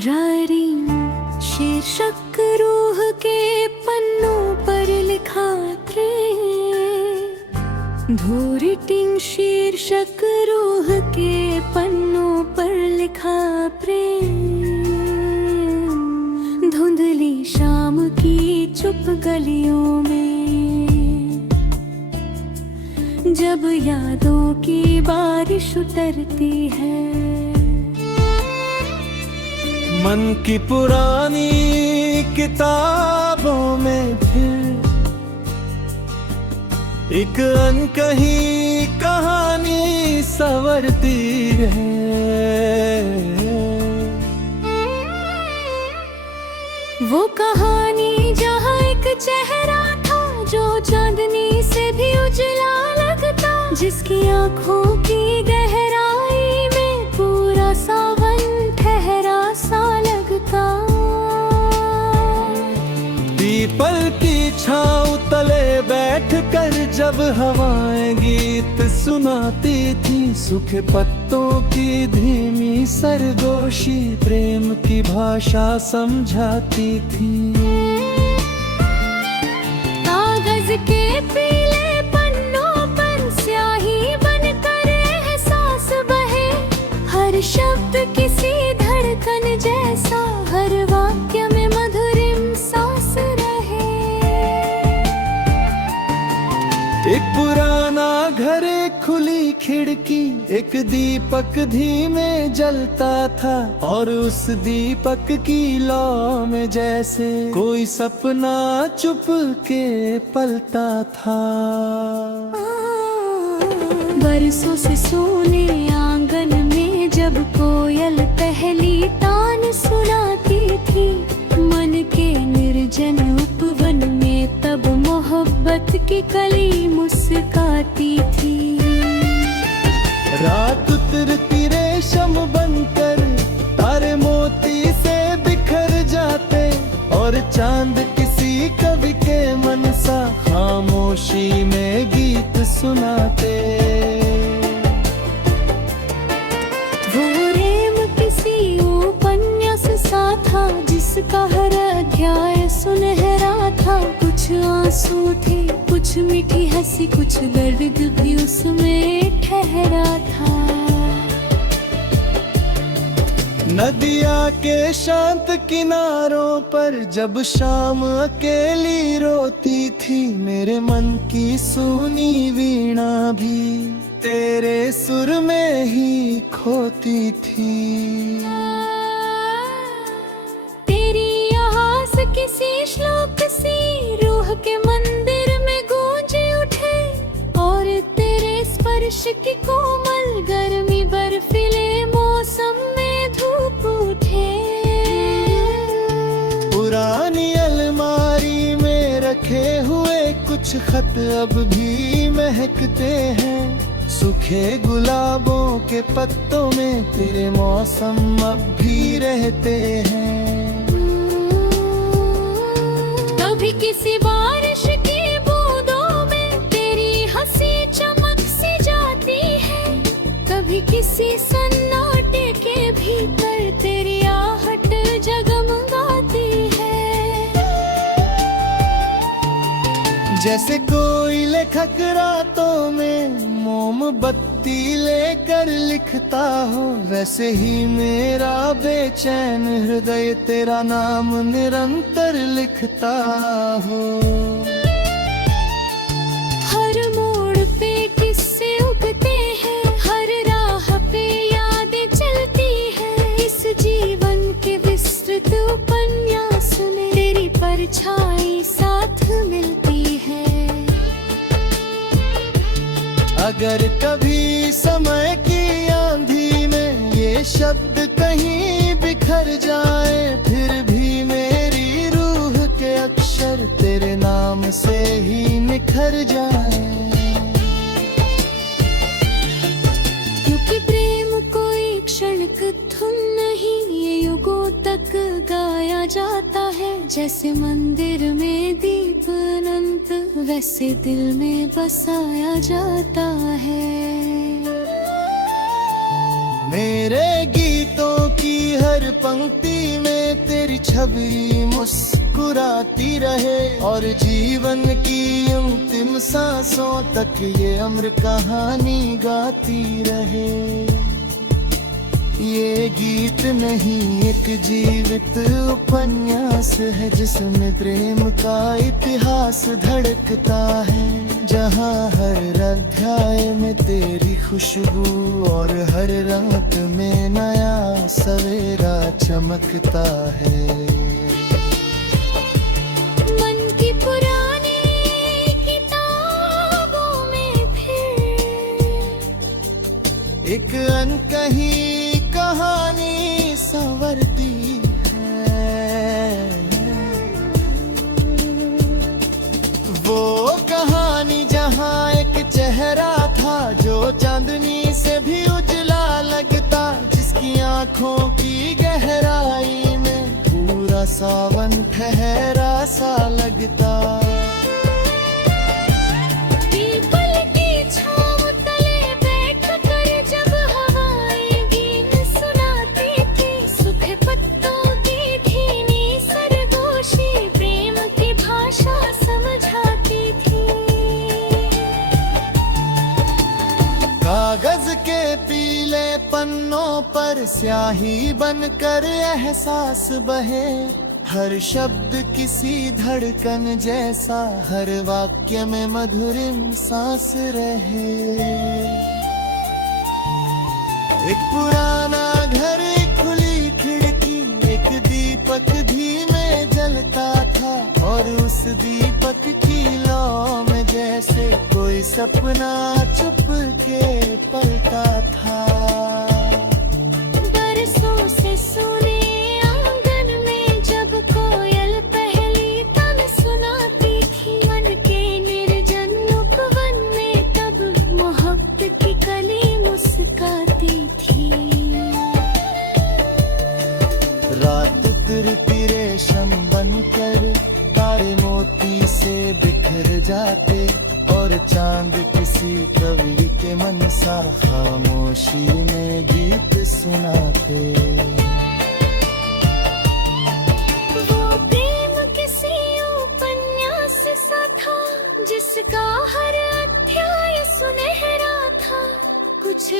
रारी शीर्षक रूह के पन्नों पर लिखा प्रेम। धूरिटिंग शीर्षक रूह के पन्नों पर लिखा प्रेम। धुंधली शाम की चुप गलियों में जब यादों की बारिश उतरती है। मन की पुरानी किताबों में फिर एक अनकही कहानी संवरती है। वो कहानी जहाँ एक चेहरा था जो चांदनी से भी उजला लगता, जिसकी आँखों की गहराई में पूरा सावन ठहरा सा लगता। पीपल की छाँव तले बैठकर जब हवाएं गीत सुनाती थी, सूखे पत्तों की धीमी सरगोशी प्रेम की भाषा समझाती थी। कागज के पीले पन्नों पर स्याही बनकर एहसास बहे, हर शब्द किसी धड़कन जैसा, हर वाक्य में मधुरिम सांस रहे। एक पुराना घर, एक खुली खिड़की, एक दीपक धीमे जलता था, और उस दीपक की लौ में जैसे कोई सपना चुप के पलता था। बरसों से सोने आंगन में जब कोयल पहली तान सुनाती थी, मन के निर्जन उपवन में तब मोहब्बत की कली मुस्काती थी। रात उतरती रेशम बनकर तारे मोती से बिखर जाते, और चांद किसी कवि के मन सा खामोशी में गीत सुनाते। वो प्रेम किसी उपन्यास सा था जिसका हर अध्याय सुनहरा था। कुछ आंसू थे, कुछ मीठी हंसी, कुछ दर्द भी उसमें ठहरा था। नदिया के शांत किनारों पर जब शाम अकेली रोती थी, मेरे मन की सूनी वीणा भी तेरे सुर में ही खोती थी। तेरी आवाज़ किसी श्लोक सी रूह के मंदिर में गूंज उठे, और तेरे स्पर्श की कोमल गर्मी बर्फीले मौसम में धूप उठे। पुरानी अलमारी में रखे हुए कुछ खत अब भी महकते हैं, सूखे गुलाबों के पत्तों में तेरे मौसम अब भी रहते हैं। कभी किसी बारिश की बूंदों में तेरी हंसी चमक सी जाती है, कभी किसी सन्नाटे के भीतर तेरी आहट जगमगाती है। जैसे कोई लेखक रातों में मोमबत्ती लेकर लिखता हो, वैसे ही मेरा बेचैन हृदय तेरा नाम निरंतर लिखता हो। हर मोड़ पे किस्से उगते हैं, हर राह पे यादें चलती हैं, इस जीवन के विस्तृत उपन्यास में तेरी परछाई साथ मिलती है। अगर कभी समय की आंधी में ये शब्द कहीं बिखर जाए, फिर भी मेरी रूह के अक्षर तेरे नाम से ही निखर जाए। क्योंकि प्रेम कोई क्षणिक धुन नहीं, ये युगों तक गाया जाता है। जैसे मंदिर में दीप अनंत, वैसे दिल में बसाया जाता है। मेरे गीतों की हर हर पंक्ति में तेरी छवि मुस्कुराती रहे, और जीवन की अंतिम सांसों तक ये अमर कहानी गाती रहे। ये गीत नहीं एक जीवित उपन्यास है, जिसमें प्रेम का इतिहास धड़कता है, जहाँ हर अध्याय में तेरी खुशबू और हर रात में नया सवेरा चमकता है। मन की पुरानी किताबों में फिर एक अनकही कहानी संवरती है, वो कहानी जहाँ एक चेहरा था जो चांदनी से भी उजला लगता, जिसकी आंखों की गहराई में पूरा सावन ठहरा सा लगता। पीपल की छांव तले बैठकर जब हवाएं गीत सुनाती थी, सूखे पत्तों की धीमी सरगोशी प्रेम की भाषा समझाती थी। कागज के पीले पन्नों पर स्याही बनकर एहसास बहे, हर शब्द किसी धड़कन जैसा, हर वाक्य में मधुरिम सांस रहे। एक पुराना घर, एक खुली खिड़की, एक दीपक धीमे जलता था, और उस दीपक की लौ में जैसे कोई सपना चुप के पलता था। बरसों से सुने आंगन में जब कोयल पहली तन सुनाती थी, मन के निर्जन उपवन में तब मोहब्बत की कली मुस्काती थी। रात उतरती रेशम बनकर तारे मोती से बिखर जाते, और चांद किसी कवि के मन सा खामोशी में गीत सुनाते। वो प्रेम किसी उपन्यास सा था, जिसका हर अध्याय सुनहरा था, कुछ